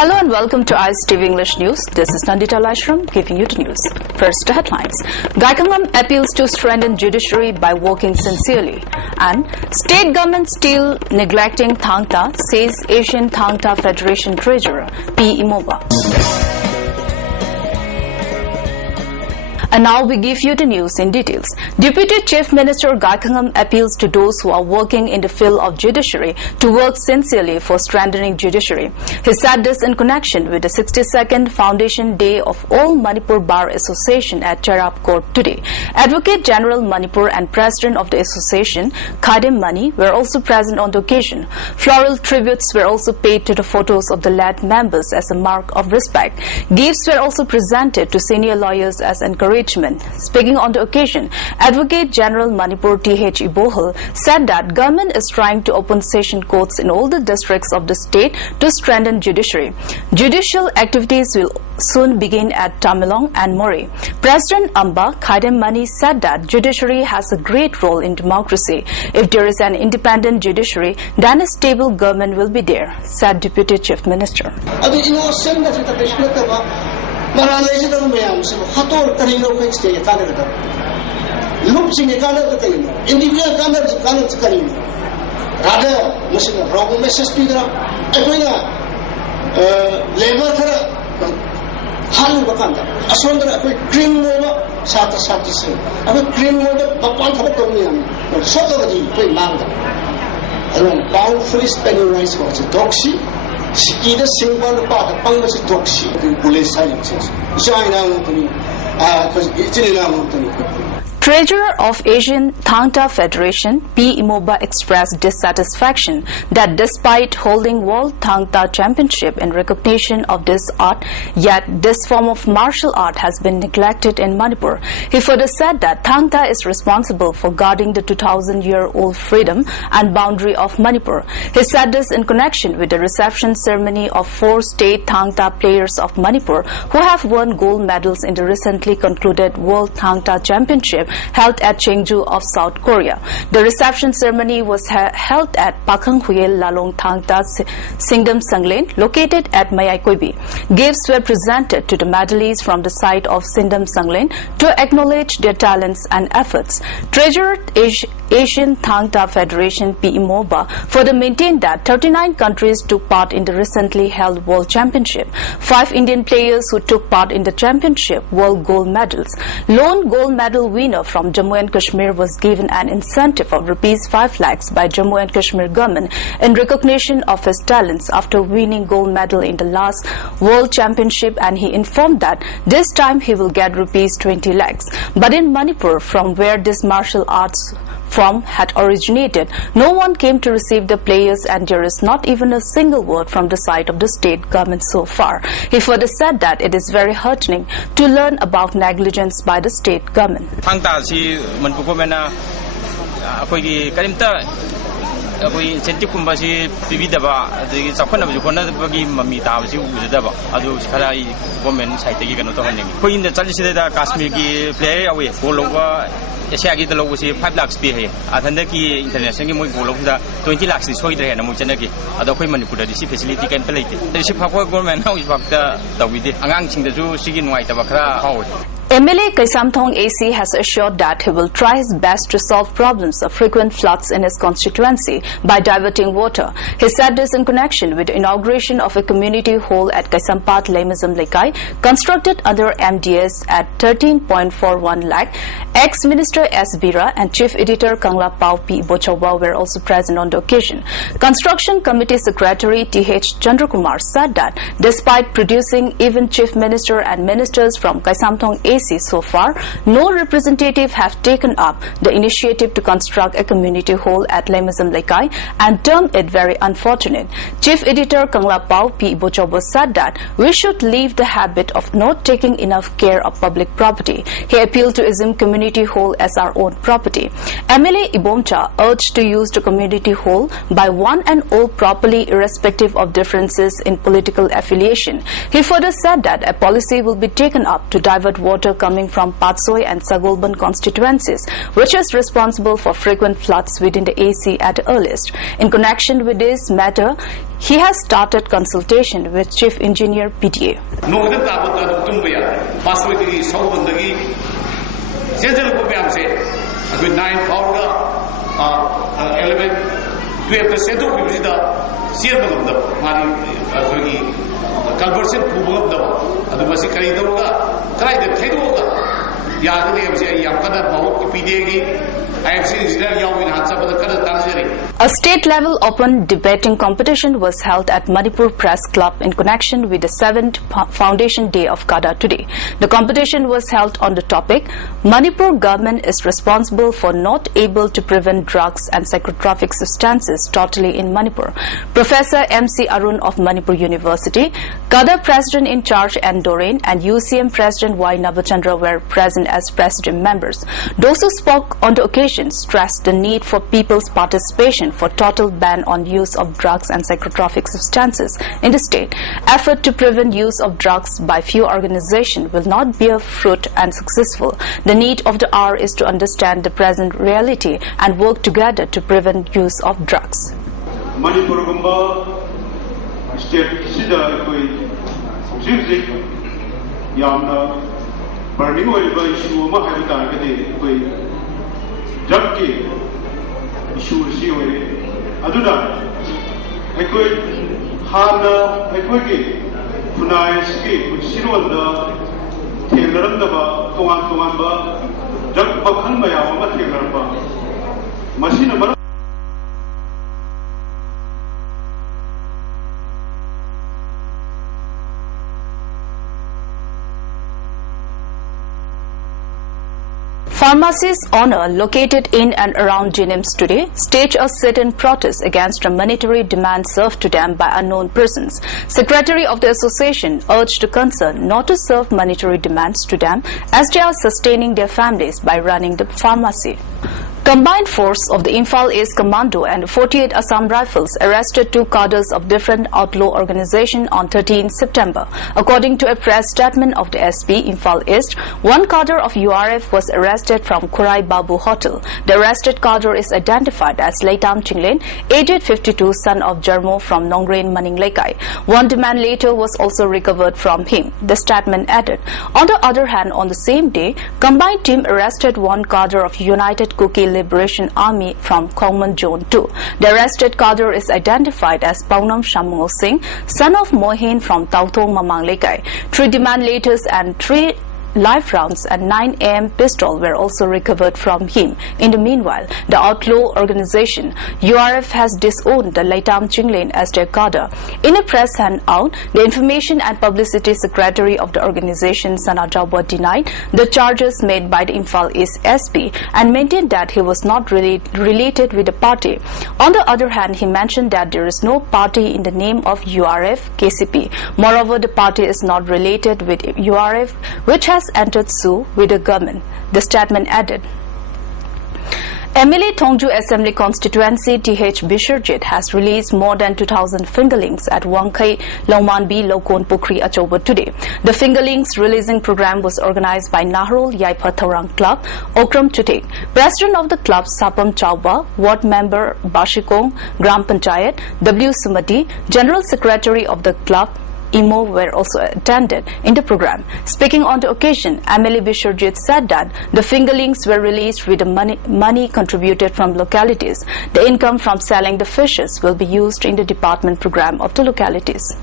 Hello and welcome to ISTV English News. This is Nandita Lashram giving you the news. First, the headlines. Gaikangam appeals to strengthen judiciary by working sincerely. And state government still neglecting Thangta, says Asian Thangta Federation Treasurer P. Imoba. And now we give you the news in details. Deputy Chief Minister Gaikangam appeals to those who are working in the field of judiciary to work sincerely for strengthening judiciary. He said this in connection with the 62nd Foundation Day of All Manipur Bar Association at Cherab Court today. Advocate General Manipur and President of the association, Khadem Mani, were also present on the occasion. Floral tributes were also paid to the photos of the led members as a mark of respect. Gifts were also presented to senior lawyers as encouragement. Speaking on the occasion, Advocate General Manipur T.H. Ibohal said that government is trying to open session courts in all the districts of the state to strengthen judiciary. Judicial activities will soon begin at Tamilong and Mori. President Amba Khadem Mani said that judiciary has a great role in democracy. If there is an independent judiciary, then a stable government will be there, said Deputy Chief Minister. Maralaisidaw mayam sibo hator kanino ko stay Canada. Lupsing Canada kanino. Individual Canada kanino. Rather, masina rogo message pidra. Akoina labor thara halu bakanda. Asondra akoi cream moba sata sati sin. Akoi cream moba bapan thara komiyam. Soto gadi koi manga. Along powerfully spending rights was a doxy. Sikida single part of Pangas Doxy, the police silences. Treasurer of Asian Thangta Federation, P. Imoba, expressed dissatisfaction that despite holding World Thangta Championship in recognition of this art, yet this form of martial art has been neglected in Manipur. He further said that Thangta is responsible for guarding the 2,000-year-old freedom and boundary of Manipur. He said this in connection with the reception ceremony of 4 state Thangta players of Manipur who have won gold medals in the recently concluded World Thangta Championship held at Cheongju of South Korea. The reception ceremony was held at Pakhang Huyel Lalong Thangta Singdam Sanglen, located at Mayai Koibi. Gifts were presented to the medalists from the site of Singdam Sanglen to acknowledge their talents and efforts. Treasurer Asian Thangta Federation P. Imoba further maintained that 39 countries took part in the recently held World Championship. 5 Indian players who took part in the championship won gold medals. Lone gold medal winner from Jammu and Kashmir was given an incentive of ₹5 lakhs by Jammu and Kashmir government in recognition of his talents after winning gold medal in the last World Championship, and he informed that this time he will get ₹20 lakhs. But in Manipur, from where this martial arts form had originated, no one came to receive the players, and there is not even a single word from the side of the state government so far. He further said that it is very heartening to learn about negligence by the state government. incentive kumbasi pibidaba the sakona jukona bagi mami tabasi udaba adu khara government side gi kanu to haning ko in the chalisi da Kashmir gi player away golova Asia gi dalo si 5 lakhs pe he athanda ki international gi moi golova da 20 lakhs soi de na mo chana gi adu khoi manipur da si facility kan pelai te si phakwa government house bakta dawide angang sing da ju sigi nuai ta bakra hawo. MLA Kaisamthong AC has assured that he will try his best to solve problems of frequent floods in his constituency by diverting water. He said this in connection with the inauguration of a community hall at Kaisampat Lemizam Lekai, constructed under MDS at 13.41 lakh. Ex-Minister S. Bira and Chief Editor Kangla Pao P. Bochawa were also present on the occasion. Construction Committee Secretary T.H. Chandrakumar said that despite producing even Chief Minister and ministers from Kaisamthong AC so far, no representative have taken up the initiative to construct a community hall at Lemizam Lekai and termed it very unfortunate. Chief Editor Kangla Pao P. Bochobo said that we should leave the habit of not taking enough care of public property. He appealed to assume community hall as our own property. MLA Ibomcha urged to use the community hall by one and all properly, irrespective of differences in political affiliation. He further said that a policy will be taken up to divert water water coming from Patsoi and Sagolban constituencies, which is responsible for frequent floods within the AC at the earliest. In connection with this matter, he has started consultation with Chief Engineer PTA. Conversion proof of the Masicari Doga, try the Tedoga, Yagadi, Yakada, PDA. I have seen young in Hansa, but the color Tanzeri. A state-level open debating competition was held at Manipur Press Club in connection with the 7th Foundation Day of Kada today. The competition was held on the topic, Manipur government is responsible for not able to prevent drugs and psychotropic substances totally in Manipur. Professor M.C. Arun of Manipur University, Kada President in charge N. Doreen and UCM President Y. Navachandra were present as president members. Those who spoke on the occasion stressed the need for people's participation for total ban on use of drugs and psychotropic substances in the state. Effort to prevent use of drugs by few organizations will not bear fruit and successful. The need of the hour is to understand the present reality and work together to prevent use of drugs. Manipur state sida koi jik yamna burning oil issue ma hai ta ke koi drug ki issue si hoye aduna ekoi hana ekoi ki funai ski sirwal da thelaram da ba tongan ba drug ba khan ma yawa ma thelaram ba masina Pharmacies Honor, located in and around Jenims today, staged a sit-in protest against a monetary demand served to them by unknown persons. Secretary of the association urged the concern not to serve monetary demands to them as they are sustaining their families by running the pharmacy. Combined force of the Imphal East Commando and 48 Assam Rifles arrested 2 cadres of different outlaw organizations on 13 September. According to a press statement of the SP Imphal East, 1 cadre of URF was arrested from Kurai Babu Hotel. The arrested cadre is identified as Leitam Chinglen, aged 52, son of Jarmo from Nongrain Maninglekai. 1 demand later was also recovered from him. The statement added. On the other hand, on the same day, combined team arrested 1 cadre of United Kuki Liberation Army from Kongman Zone 2. The arrested cadre is identified as Paunam Shammo Singh, son of Mohin from Tautong Mamanglekai. 3 demand letters and 3 live rounds and 9 AM pistol were also recovered from him. In the meanwhile, the outlaw organization URF has disowned the Leitam Chinglen as their cadre. In a press handout, the Information and Publicity Secretary of the organization, Sana Jawba, denied the charges made by the Imphal East SP and maintained that he was not related with the party. On the other hand, he mentioned that there is no party in the name of URF KCP. Moreover, the party is not related with URF, which has entered sue with the government. The statement added. MLA Thongju Assembly Constituency TH Bisharjit has released more than 2,000 fingerlings at Wangkai Lauman B Lokon Pukri Achoba today. The fingerlings releasing program was organized by Nahrul Yaipa Thorang Club, Okram Chutek. President of the club Sapam Chauba, Ward Member Bashikong, Gram Panchayat, W. Sumati, General Secretary of the club Imo were also attended in the program. Speaking on the occasion, MLA Bisharjit said that the fingerlings were released with the money contributed from localities. The income from selling the fishes will be used in the department program of the localities.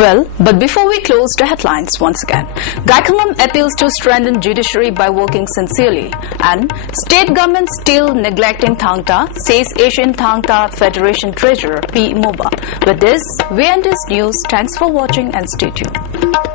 Well, but before we close the headlines once again, Gaikamam appeals to strengthen judiciary by working sincerely, and state government still neglecting Thangta, says Asian Thangta Federation Treasurer P. Moba. With this, we end this news. Thanks for watching and stay tuned.